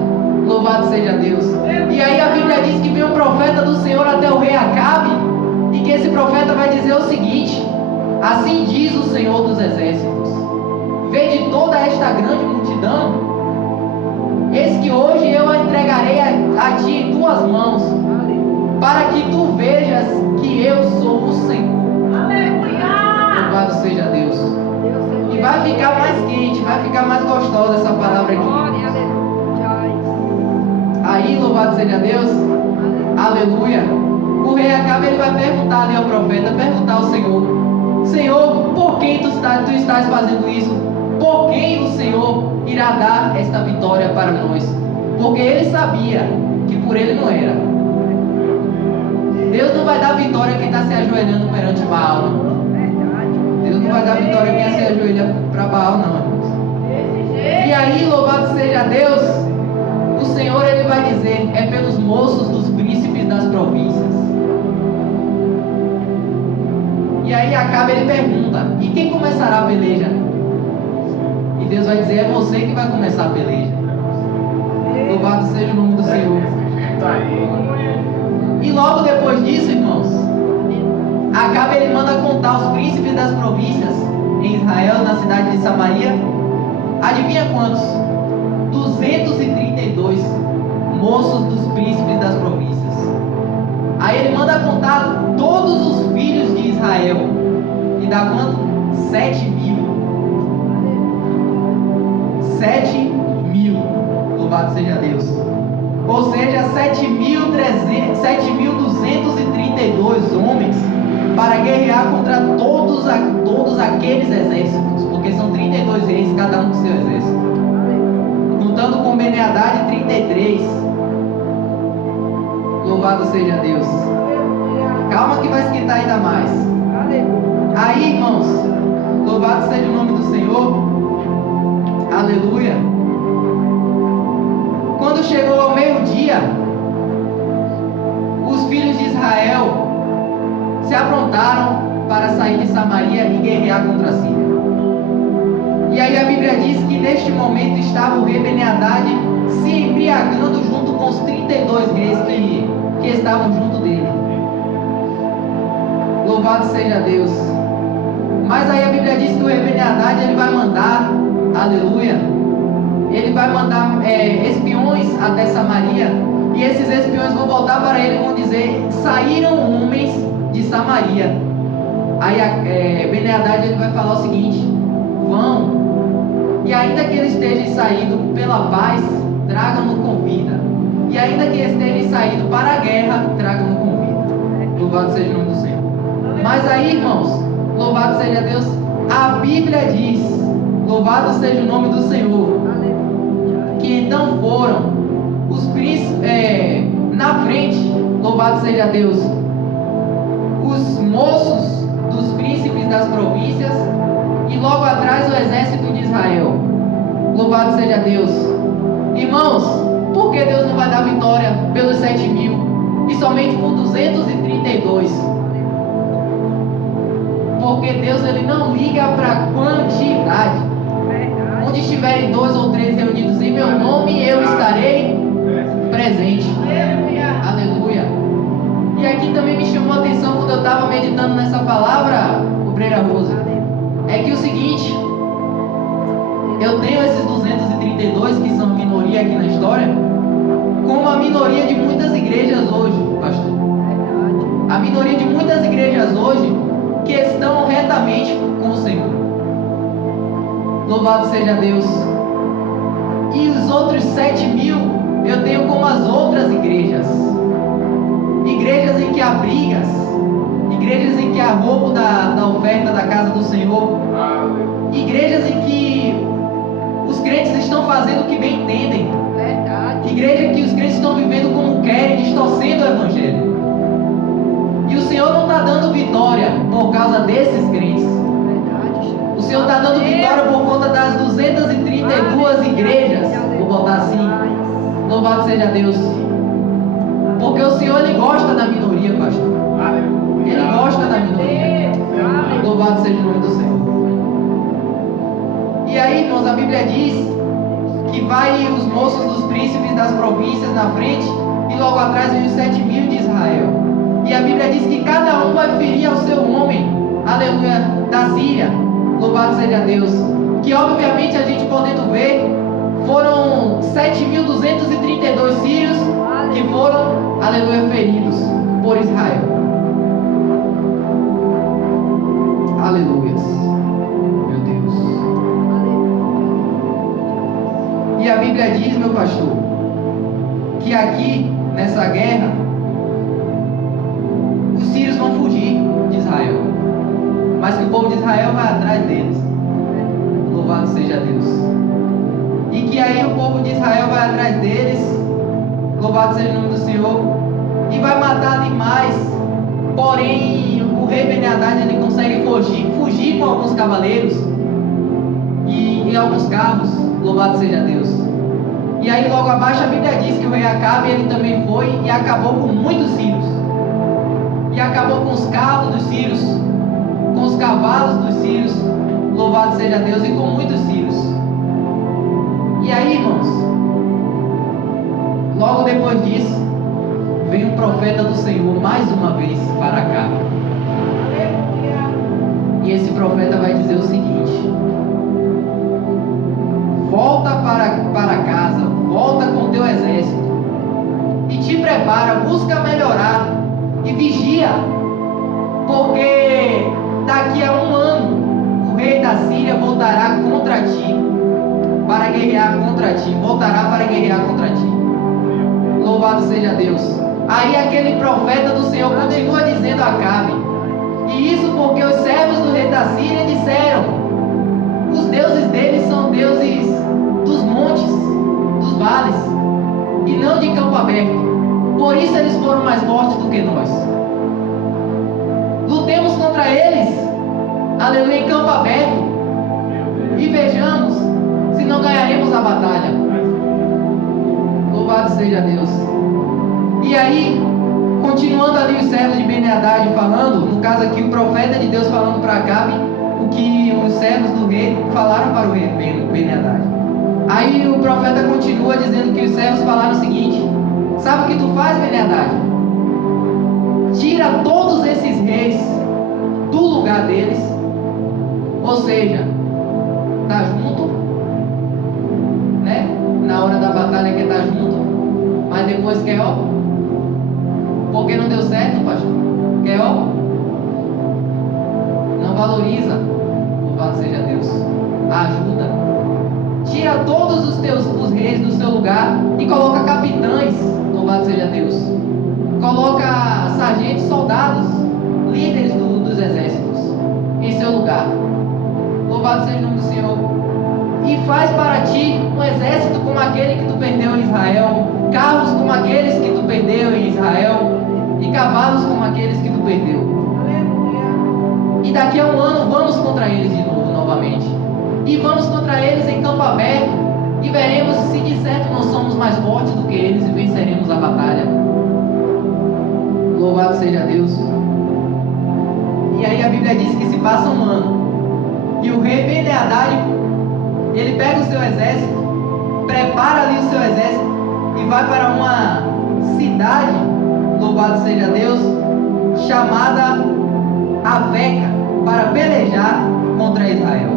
Louvado seja Deus. E aí a Bíblia diz que vem um profeta do Senhor até o rei Acabe, e que esse profeta vai dizer o seguinte: assim diz o Senhor dos exércitos, vede toda esta grande multidão, eis que hoje eu a entregarei a ti em tuas mãos, para que tu vejas que eu sou o Senhor. Aleluia! Louvado seja Deus. E vai ficar mais quente, vai ficar mais gostosa essa palavra aqui. Aí, louvado seja Deus, aleluia. O rei Acabe, ele vai perguntar ali ao profeta, perguntar ao Senhor: Senhor, por quem tu estás fazendo isso? Por quem o Senhor irá dar esta vitória para nós? Porque ele sabia que por ele não era. Deus não vai dar vitória a quem está se ajoelhando perante Baal, não. Deus não vai dar vitória a quem se ajoelha para Baal, não, irmãos. E aí, louvado seja Deus, o Senhor, ele vai dizer: é pelos moços dos príncipes das províncias. E aí Acabe ele pergunta: e quem começará a peleja? E Deus vai dizer: é você que vai começar a peleja. Louvado seja o nome do Senhor. E logo depois disso, irmãos, Acabe ele manda contar os príncipes das províncias em Israel, na cidade de Samaria. Adivinha quantos? 232 moços dos príncipes das províncias. Aí ele manda contar todos os filhos de Israel. E dá quanto? 7.000. 7.000. Louvado seja Deus. Ou seja, 7.232 homens para guerrear contra todos aqueles exércitos. Porque são 32 reis, cada um com seu exército. Contando com Bene-Hadad, 33. Louvado seja Deus. Calma que vai esquentar ainda mais. Aí, irmãos, louvado seja o nome do Senhor. Aleluia. Quando chegou ao meio-dia, os filhos de Israel se aprontaram para sair de Samaria e guerrear contra a Síria. E aí a Bíblia diz que neste momento estava o rei Bene-Hadad se embriagando junto com os 32 reis que estavam junto dele. Louvado seja Deus. Mas aí a Bíblia diz que o rei Bene-Hadad ele vai mandar, aleluia, ele vai mandar espiões até Samaria. E esses espiões vão voltar para ele e vão dizer: saíram homens de Samaria. Aí Bene-Hadad ele vai falar o seguinte: vão, e ainda que eles estejam saído pela paz, tragam-no com vida. E ainda que eles estejam saído para a guerra, tragam-no com vida. Louvado seja o nome do Senhor. Mas aí, irmãos, louvado seja Deus, a Bíblia diz, louvado seja o nome do Senhor, que então foram os príncipes, na frente, louvado seja Deus, os moços dos príncipes das províncias, e logo atrás o exército de Israel. Louvado seja Deus. Irmãos, por que Deus não vai dar vitória pelos 7.000 e somente por 232? Porque Deus ele não liga para quantidade. Onde estiverem 2 ou 3 reunidos em meu nome, eu estarei presente. Aleluia. E aqui também me chamou a atenção quando eu estava meditando nessa palavra, obreira Rosa, é que o seguinte: eu tenho esses 232 que são minoria aqui na história, como a minoria de muitas igrejas hoje, pastor. A minoria de muitas igrejas hoje que estão retamente com o Senhor. Louvado seja Deus. E os outros 7.000 eu tenho como as outras igrejas. Igrejas em que há brigas, igrejas em que há roubo da oferta da casa do Senhor, igrejas em que os crentes estão fazendo o que bem entendem, igreja em que os crentes estão vivendo como querem, distorcendo o Evangelho. E o Senhor não está dando vitória por causa desses crentes. O Senhor está dando vitória por conta das 232 igrejas, vou botar assim. Louvado seja Deus. Porque o Senhor ele gosta da minoria, pastor. Ele gosta da minoria. Louvado seja o nome do Senhor. E aí, irmãos, a Bíblia diz que vai os moços dos príncipes das províncias na frente e logo atrás vem os 7.000 de Israel. E a Bíblia diz que cada um vai ferir ao seu homem, aleluia, da Síria. Louvado seja Deus. Que obviamente a gente podendo ver, foram 7.232 sírios que foram, aleluia, feridos por Israel. Aleluias. Meu Deus. E a Bíblia diz, meu pastor, que aqui, nessa guerra, os sírios vão fugir de Israel, mas que o povo de Israel vai atrás deles. Louvado seja Deus. E que aí o povo de Israel vai atrás deles, louvado seja o nome do Senhor, e vai matar demais. Porém, o rei Bene-Hadad ele consegue fugir com alguns cavaleiros e alguns carros, louvado seja Deus. E aí logo abaixo a Bíblia diz que o rei Acabe ele também foi e acabou com muitos sírios. E acabou com os carros dos sírios. Louvado seja Deus, e com muitos filhos. E aí, irmãos, logo depois disso, vem um profeta do Senhor mais uma vez para cá. E esse profeta vai dizer o seguinte: volta para casa, volta com o teu exército e te prepara, busca melhorar e vigia, porque daqui a 1 ano o rei da Síria voltará contra ti, para guerrear contra ti, voltará para guerrear contra ti. Louvado seja Deus. Aí aquele profeta do Senhor continua dizendo a Acabe, e isso porque os servos do rei da Síria disseram: os deuses deles são deuses dos montes, dos vales, e não de campo aberto. Por isso eles foram mais fortes do que nós. Lutemos contra eles, aleluia, em campo aberto, e vejamos se não ganharemos a batalha. Louvado seja Deus. E aí, continuando ali os servos de Ben-Hadad falando, no caso aqui o profeta de Deus falando para Acabe o que os servos do rei falaram para o rei Ben-Hadad. Aí o profeta continua dizendo que os servos falaram o seguinte: sabe o que tu faz, Ben-Hadad? Tira todos esses reis do lugar deles, ou seja, tá junto, né? Na hora da batalha quer tá junto, mas depois quer, ó, porque não deu certo, pastor, quer, ó, não valoriza. Louvado seja Deus. Ajuda. Tira todos os reis do seu lugar e coloca capitães. Louvado seja Deus. Coloca sargentos, soldados, líderes dos exércitos em seu lugar. Louvado seja o nome do Senhor. E faz para ti um exército como aquele que tu perdeu em Israel, carros como aqueles que tu perdeu em Israel, e cavalos como aqueles que tu perdeu. E daqui a 1 ano vamos contra eles de novo, novamente. E vamos contra eles em campo aberto, e veremos se de certo nós somos mais fortes do que eles e venceremos a batalha. Louvado seja Deus. E aí a Bíblia diz que se passa 1 ano, e o rei Ben-Hadad, ele pega o seu exército, prepara ali o seu exército e vai para uma cidade, louvado seja Deus, chamada Aveca, para pelejar contra Israel.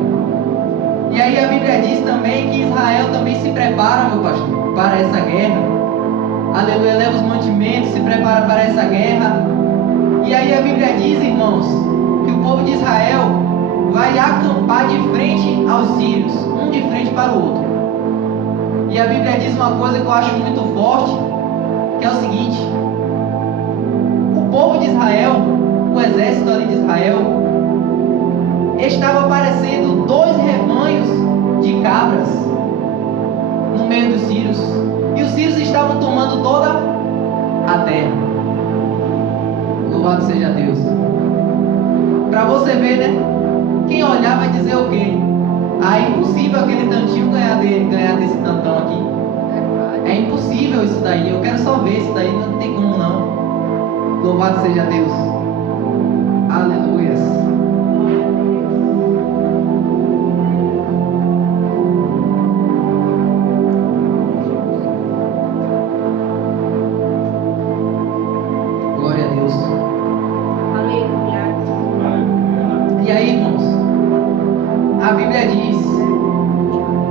E aí a Bíblia diz também que Israel também se prepara, meu pastor, para essa guerra. Aleluia, leva os mantimentos, se prepara para essa guerra. E aí a Bíblia diz, irmãos, que o povo de Israel vai acampar de frente aos sírios, um de frente para o outro. E a Bíblia diz uma coisa que eu acho muito forte, que é o seguinte: o povo de Israel, o exército ali de Israel, estava parecendo 2 rebanhos de cabras no meio dos sírios, e os sírios estavam tomando toda a terra. Louvado seja Deus. Para você ver, né? Quem olhar vai dizer o quê? Ah, é impossível aquele tantinho ganhar desse tantão aqui. É impossível isso daí. Eu quero só ver isso daí, não tem como não. Louvado seja Deus. Aleluias. Glória a Deus. Aleluia. E aí, irmãos, a Bíblia diz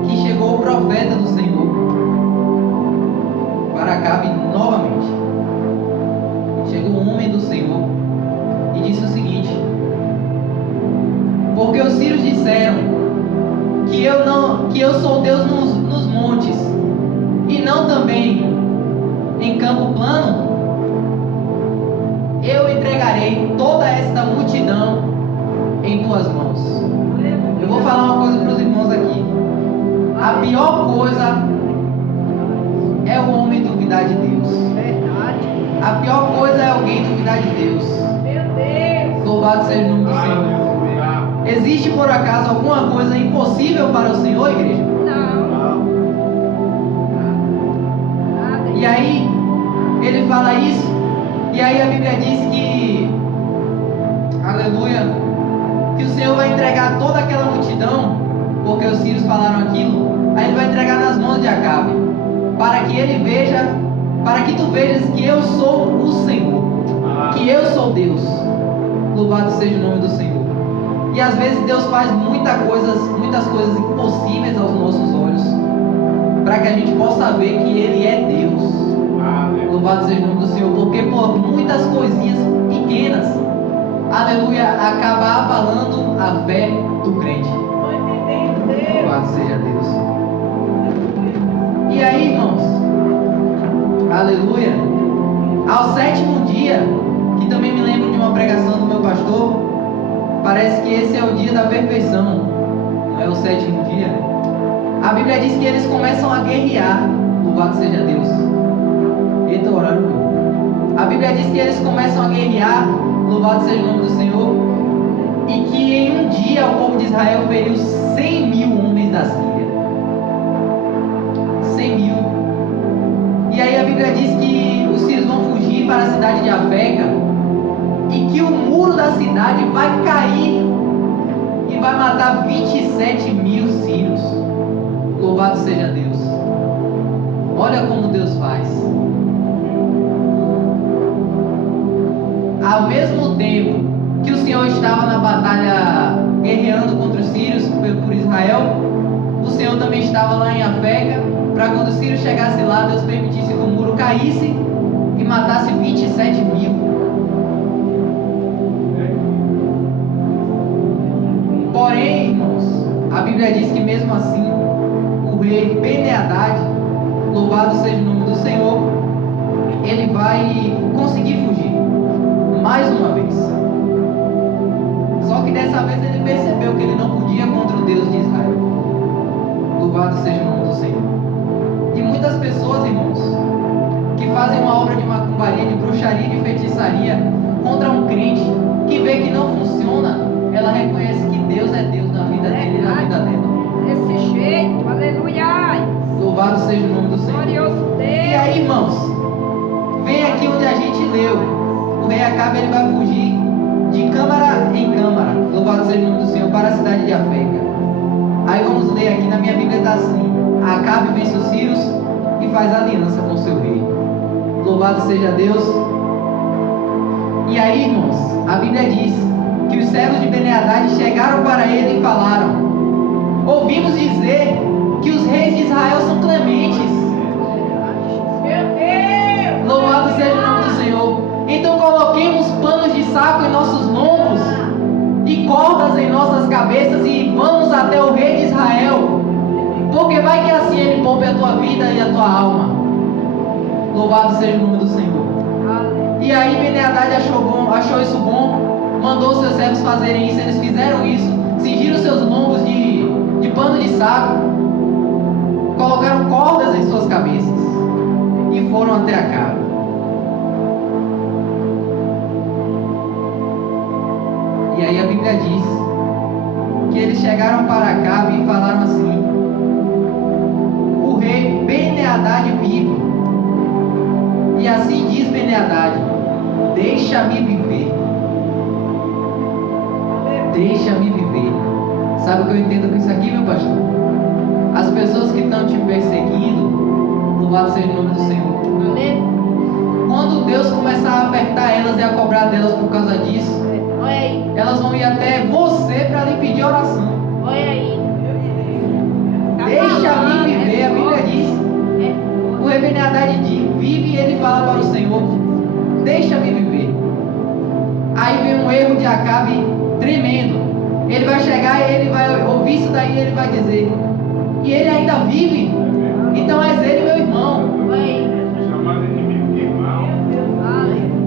que chegou o profeta do Senhor para Acabe novamente. Chegou um homem do Senhor e disse o seguinte: porque os sírios disseram que eu sou Deus nos montes e não também em campo plano, eu entregarei toda esta multidão em tuas mãos. Eu vou falar uma coisa para os irmãos aqui. A pior coisa é o homem duvidar de Deus. Verdade. A pior coisa é alguém duvidar de Deus. Meu Deus. Louvado seja o nome do Senhor. Existe por acaso alguma coisa impossível para o Senhor, igreja? Não. Nada. E aí, ele fala isso, e aí a Bíblia diz que, aleluia, que o Senhor vai entregar toda aquela multidão, porque os sírios falaram aquilo, aí ele vai entregar nas mãos de Acabe, para que ele veja, para que tu vejas que eu sou o Senhor, que eu sou Deus. Louvado seja o nome do Senhor. E às vezes Deus faz muitas coisas impossíveis aos nossos olhos, para que a gente possa ver que Ele é Deus. Louvado seja o nome do Senhor, porque por muitas coisinhas pequenas, aleluia, acaba abalando a fé do crente. Louvado seja Deus. E aí, irmãos, aleluia, ao 7º dia, que também me lembro de uma pregação do meu pastor, parece que esse é o dia da perfeição, não é o 7º dia. A Bíblia diz que eles começam a guerrear. Louvado seja Deus. Eita, horário meu. A Bíblia diz que eles começam a guerrear. Louvado seja o nome do Senhor. E que em um dia o povo de Israel feriu 100.000 homens da Síria. 100.000. E aí a Bíblia diz que os sírios vão fugir para a cidade de Afeca, e que o muro da cidade vai cair e vai matar 27.000 sírios. Louvado seja Deus. Olha como Deus faz. Ao mesmo tempo que o Senhor estava na batalha guerreando contra os sírios por Israel, o Senhor também estava lá em Afeca, para quando os sírios chegassem lá, Deus permitisse que o muro caísse e matasse 27.000. Porém, irmãos, a Bíblia diz que mesmo assim, o rei Ben-Hadad, louvado seja o nome do Senhor, ele vai conseguir fugir mais uma vez. Só que dessa vez ele percebeu que ele não podia contra o Deus de Israel. Louvado seja o nome do Senhor. E muitas pessoas, irmãos, que fazem uma obra de macumbaria, de bruxaria, de feitiçaria contra um crente, que vê que não funciona, ela reconhece que Deus é Deus na vida dele e na vida dela. Desse jeito, aleluia. Louvado seja o nome do Senhor. Glorioso Deus. E aí, irmãos, vem aqui onde a gente leu. O rei Acabe, ele vai fugir de câmara em câmara. Louvado seja o nome do Senhor, para a cidade de Afeca. Aí vamos ler aqui na minha Bíblia, está assim: Acabe vence os sírios e faz aliança com seu rei. Louvado seja Deus. E aí, irmãos, a Bíblia diz que os servos de Ben-Hadad chegaram para ele e falaram: ouvimos dizer que os reis de Israel são clementes. Meu Deus. Louvado seja o nome do Senhor. Então coloquemos panos de saco em nossos lombos e cordas em nossas cabeças e vamos até o rei de Israel, porque vai que assim ele poupe a tua vida e a tua alma. Louvado seja o nome do Senhor. E aí Ben-Hadad achou isso bom, mandou seus servos fazerem isso. Eles fizeram isso, cingiram seus lombos de pano de saco, colocaram cordas em suas cabeças e foram até Acabe. E aí a Bíblia diz que eles chegaram para Acabe e falaram assim: o rei Ben-Hadad vive. E assim diz Ben-Hadad: deixa-me viver. Deixa-me viver. Sabe o que eu entendo com isso aqui, meu pastor? As pessoas que estão te perseguindo, louvado seja o nome do Senhor, quando Deus começar a apertar elas e a cobrar delas por causa disso, elas vão ir até você para lhe pedir oração. Olha aí. Deixa-me viver, a Bíblia diz. O rei Ben-Hadad vive e ele fala para o Senhor: deixa-me viver. Aí vem um erro de Acabe tremendo. Ele vai chegar e ele vai ouvir isso daí e ele vai dizer: e ele ainda vive? Então és ele meu irmão. Chamado inimigo de irmão.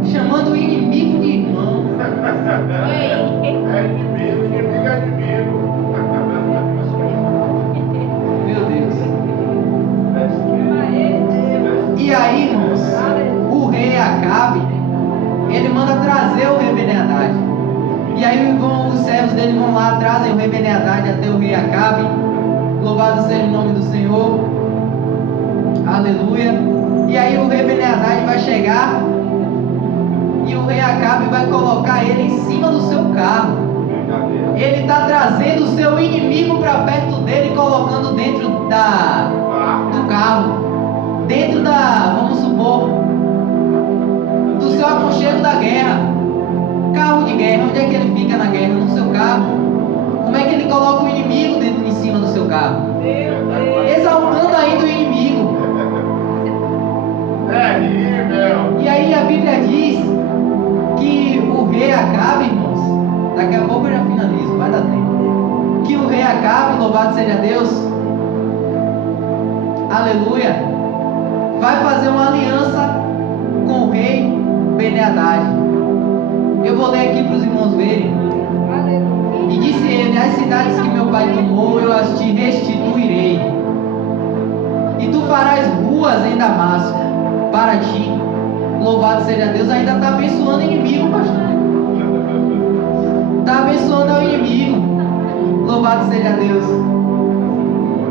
Chamando o inimigo de irmão. É inimigo, inimigo é inimigo. Meu Deus. E aí, irmãos, o rei Acabe, ele manda trazer o rei Ben-Hadad. E aí os servos dele vão lá, trazem o rei Ben-Hadad até o rei Acabe. Louvado seja o nome do Senhor. Aleluia. E aí o rei Ben-Hadad vai chegar e o rei Acabe vai colocar ele em cima do seu carro. Ele está trazendo seu inimigo para perto dele, colocando dentro do carro, dentro vamos supor, do seu aconchego da guerra. Carro de guerra, onde é que ele fica na guerra? No seu carro. Como é que ele coloca o inimigo dentro em cima do seu carro? Exaltando ainda o inimigo. E aí a Bíblia diz que o rei Acabe, irmãos, daqui a pouco eu já finalizo, vai dar tempo. Que o rei Acabe, louvado seja Deus, aleluia, vai fazer uma aliança com o rei Ben-Hadad. Eu vou ler aqui para os irmãos verem. E disse ele: as cidades que meu pai tomou, eu as te restituirei. E tu farás ruas em Damasco para ti. Louvado seja Deus. Ainda está abençoando o inimigo, pastor. Está abençoando o inimigo. Louvado seja Deus.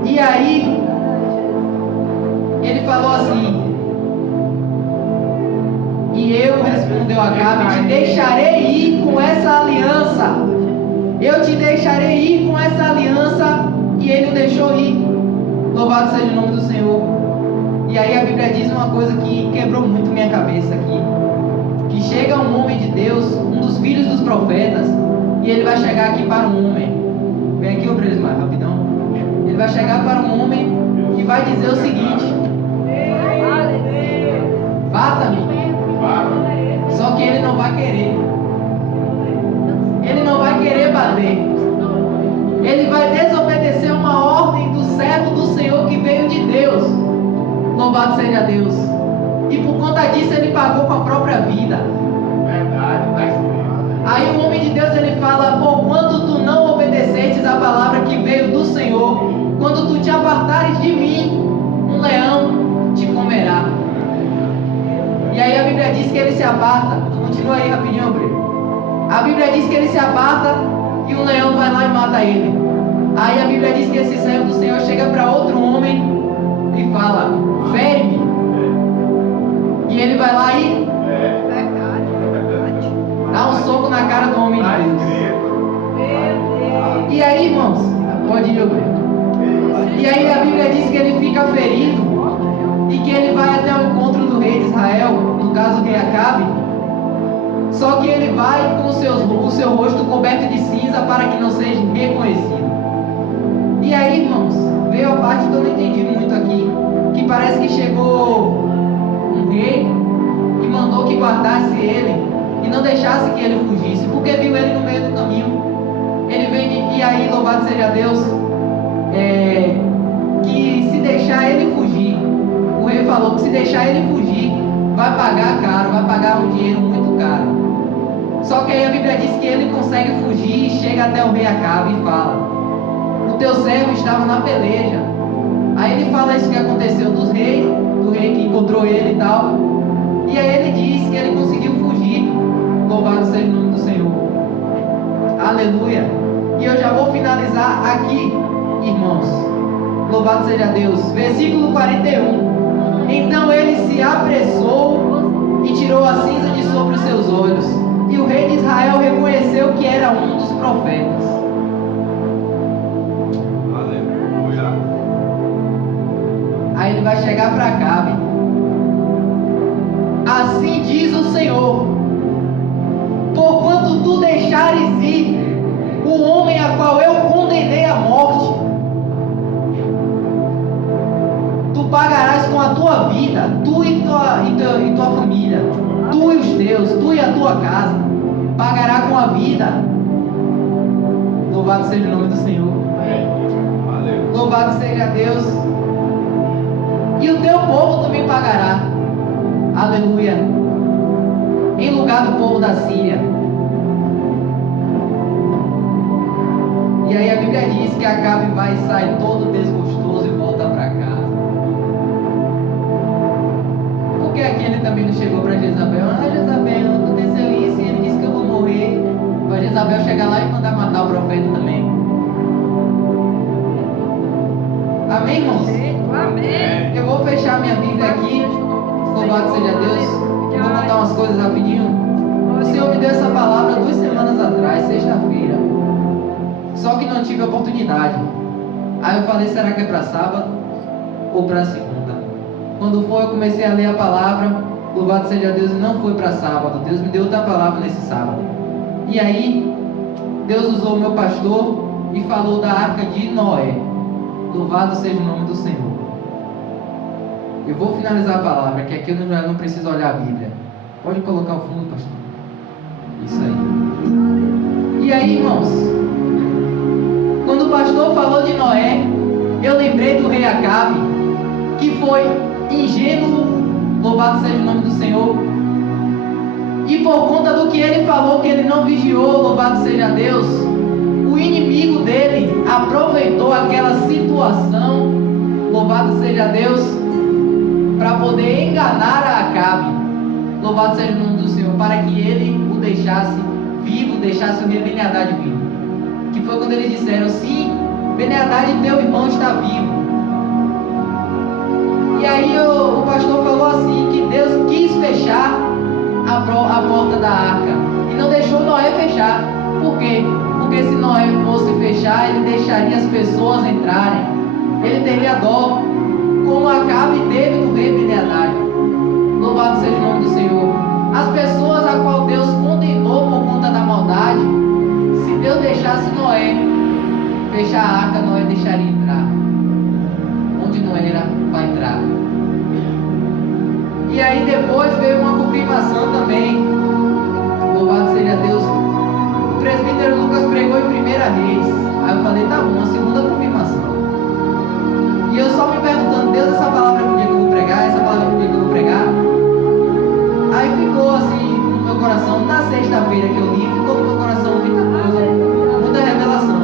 E aí, ele falou assim: e eu, respondeu Acabe, te deixarei ir com essa aliança. Eu te deixarei ir com essa aliança. E ele o deixou ir. Louvado seja o nome do Senhor. E aí a Bíblia diz uma coisa que quebrou muito minha cabeça aqui. Que chega um homem de Deus, um dos filhos dos profetas, e ele vai chegar aqui para um homem. Vem aqui, ô Bresmar, rapidão. Ele vai chegar para um homem e vai dizer o seguinte: bata-me. Só que ele não vai querer. Ele não vai querer bater. Ele vai desobedecer uma ordem do servo do Senhor que veio de Deus. Louvado seja Deus. E por conta disso ele pagou com a própria vida. Aí o homem de Deus ele fala: por quanto tu não obedecestes a palavra que veio do Senhor, quando tu te apartares de mim, um leão te comerá. E aí a Bíblia diz que ele se aparta. Continua aí rapidinho, Breno. A Bíblia diz que ele se aparta e um leão vai lá e mata ele. Aí a Bíblia diz que esse servo do Senhor chega para outro homem e fala: fere-me. E ele vai lá e dá um soco na cara do homem de Deus. E aí, irmãos, pode ir, Breno. E aí a Bíblia diz que ele fica ferido e que ele vai até o encontro do rei de Israel, no caso o rei Acabe. Só que ele vai com o seu rosto coberto de cinza para que não seja reconhecido. E aí, irmãos, veio a parte que eu não entendi muito aqui, que parece que chegou um rei e mandou que guardasse ele e não deixasse que ele fugisse, porque viu ele no meio do caminho. Ele vem e aí, louvado seja Deus, que se deixar ele fugir, o rei falou que se deixar ele fugir, vai pagar caro, vai pagar um dinheiro muito caro. Só que aí a Bíblia diz que ele consegue fugir e chega até o rei Acabe e fala: o teu servo estava na peleja. Aí ele fala isso que aconteceu do rei que encontrou ele e tal. E aí ele diz que ele conseguiu fugir. Louvado seja o nome do Senhor. Aleluia. E eu já vou finalizar aqui, irmãos. Louvado seja Deus. Versículo 41. Então ele se apressou e tirou a cinza de sobre os seus olhos. E o rei de Israel reconheceu que era um dos profetas. Aleluia. Aí ele vai chegar para Acabe. Assim diz o Senhor: porquanto tu deixares ir o homem a qual eu condenei à morte, tu pagarás com a tua vida, tu e tua família, tu e os teus, tu e a tua casa, pagará com a vida. Louvado seja o nome do Senhor. Louvado seja Deus. E o teu povo também pagará. Aleluia. Em lugar do povo da Síria. E aí a Bíblia diz que Acabe vai sair todo desgostoso e volta para casa. Porque aqui ele também não chegou para Jezabel: Jezabel, aconteceu isso e ele disse que eu vou morrer. Para Jezabel chegar lá e mandar matar o profeta também. Amém, irmãos? Amém. Eu vou fechar minha Bíblia aqui. Louvado seja Deus. Eu vou contar umas coisas rapidinho. O Senhor me deu essa palavra 2 semanas atrás, sexta-feira. Só que não tive oportunidade. Aí eu falei, será que é para sábado ou para segunda? Quando foi, eu comecei a ler a palavra. Louvado seja Deus, e não foi para sábado. Deus me deu outra palavra nesse sábado. E aí, Deus usou o meu pastor e falou da arca de Noé. Louvado seja o nome do Senhor. Eu vou finalizar a palavra, que aqui eu não preciso olhar a Bíblia. Pode colocar o fundo, pastor. Isso aí. E aí, irmãos, quando o pastor falou de Noé, eu lembrei do rei Acabe, que foi ingênuo, louvado seja o nome do Senhor. E por conta do que ele falou, que ele não vigiou, louvado seja Deus, o inimigo dele aproveitou aquela situação, louvado seja Deus, para poder enganar a Acabe, louvado seja o nome do Senhor, para que ele o deixasse vivo, deixasse o rei Ben-Hadad vivo. Que foi quando eles disseram, sim, Ben-Hadad, teu irmão está vivo. E aí o pastor falou assim, que Deus quis fechar a porta da arca e não deixou Noé fechar. Por quê? Porque se Noé fosse fechar, ele deixaria as pessoas entrarem. Ele teria dó, como Acabe teve do rei Ben-Hadad. Louvado seja o nome do Senhor. As pessoas a qual Deus condenou por conta da maldade, se Deus deixasse Noé fechar a arca, Noé deixaria entrar onde não era para entrar. E aí depois veio uma confirmação também, louvado seja Deus. O presbítero Lucas pregou em 1 Reis. Aí eu falei, tá bom, a segunda confirmação. E eu só me perguntando, Deus, essa palavra por que eu vou pregar? Essa palavra por que eu vou pregar? Aí ficou assim no meu coração, na sexta-feira que eu li, ficou no meu coração muita coisa, muita revelação.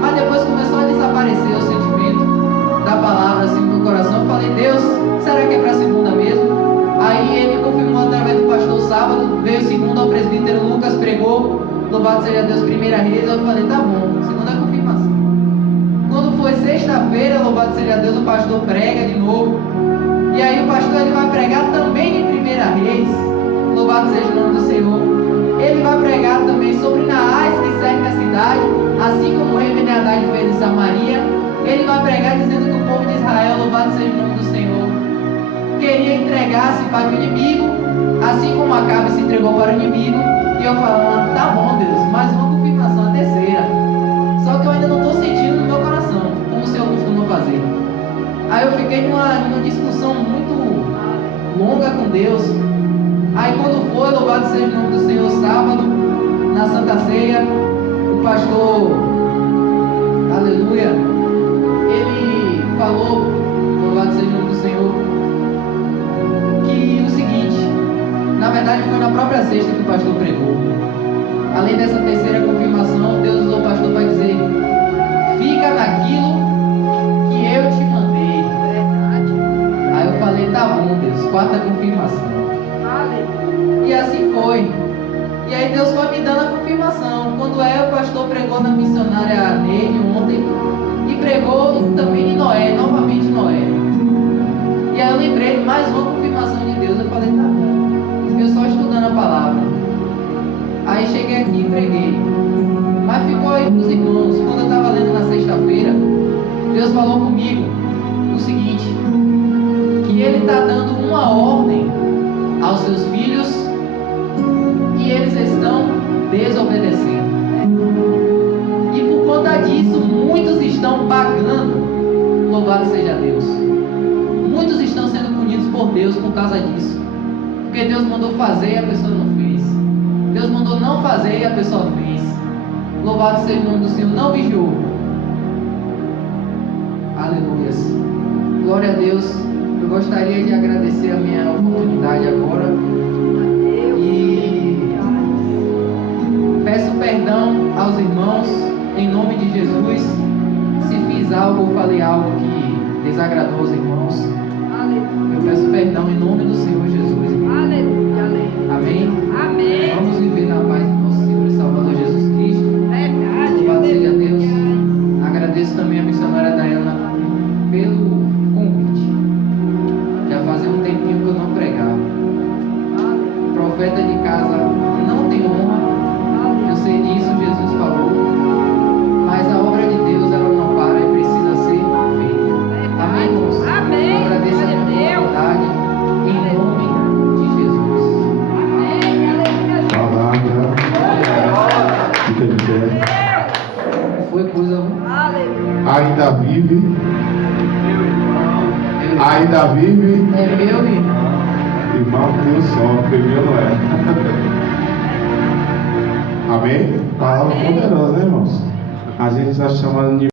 Mas depois começou a desaparecer o sentimento da palavra assim no meu coração. Eu falei, Deus, será que é para segunda mesmo? Aí ele confirmou através do pastor sábado, veio segundo ao presbítero Lucas, pregou, louvado seja Deus, 1 Reis. Eu falei, tá bom, segunda confirmação. Quando foi sexta-feira, louvado seja Deus, o pastor prega de novo. E aí o pastor ele vai pregar também em 1 Reis, louvado seja o nome do Senhor. Ele vai pregar também sobre Naás, que cerca a cidade, assim como o rei Ben-Hadad fez em Samaria. Ele vai pregar dizendo que o povo de Israel, louvado seja o nome do Senhor, queria entregar-se para o inimigo, assim como Acabe se entregou para o inimigo. E eu falando, tá bom Deus, mais uma confirmação, a terceira. Só que eu ainda não estou sentindo no meu coração, como o Senhor costuma fazer. Aí eu fiquei numa discussão muito longa com Deus. Aí quando foi, louvado seja o nome do Senhor, sábado, na Santa Ceia, o pastor, aleluia, ele falou, louvado seja o nome do Senhor, que o seguinte, na verdade foi na própria sexta que o pastor pregou. Além dessa terceira confirmação, Deus usou o pastor para dizer, fica naquilo que eu te mandei. Aí eu falei, tá bom Deus, quarta confirmação. E assim foi. E aí Deus foi me dando a confirmação. Quando o pastor pregou na missionária Neide ontem, e pregou também em Noé, novamente Noé. E aí eu lembrei de mais uma confirmação de Deus. Eu falei, tá bom, eu só estudando a palavra. Aí cheguei aqui e preguei. Mas ficou aí para os irmãos. Quando eu estava lendo na sexta-feira, Deus falou comigo o seguinte, que Ele está dando uma ordem aos seus filhos e eles estão desobedecendo. E por conta disso, muitos estão pagando. Louvado seja Deus. Muitos estão sendo punidos por Deus por causa disso. Porque Deus mandou fazer e a pessoa não fez. Deus mandou não fazer e a pessoa fez. Louvado seja o nome do Senhor. Não vigiou. Aleluias. Glória a Deus. Eu gostaria de agradecer a minha oportunidade agora. E peço perdão aos irmãos, em nome de Jesus, se fiz algo ou falei algo que desagradou os irmãos. Eu peço perdão em nome do Senhor Jesus. Amém? Amém. Vamos viver na paz do nosso Senhor e Salvador Jesus Cristo. Verdade. Louvado seja Deus. Agradeço também a missionária Dayana pelo convite. Já fazia um tempinho que eu não pregava. Profeta de casa não tem honra. Eu sei disso, Jesus falou. Mas a foi coisa. Aleluia. Ainda vive. Ainda vive. É meu irmão. Irmão, Deus só, porque meu não é. Amém? Palavra poderosa, né, irmãos? A gente está chamando de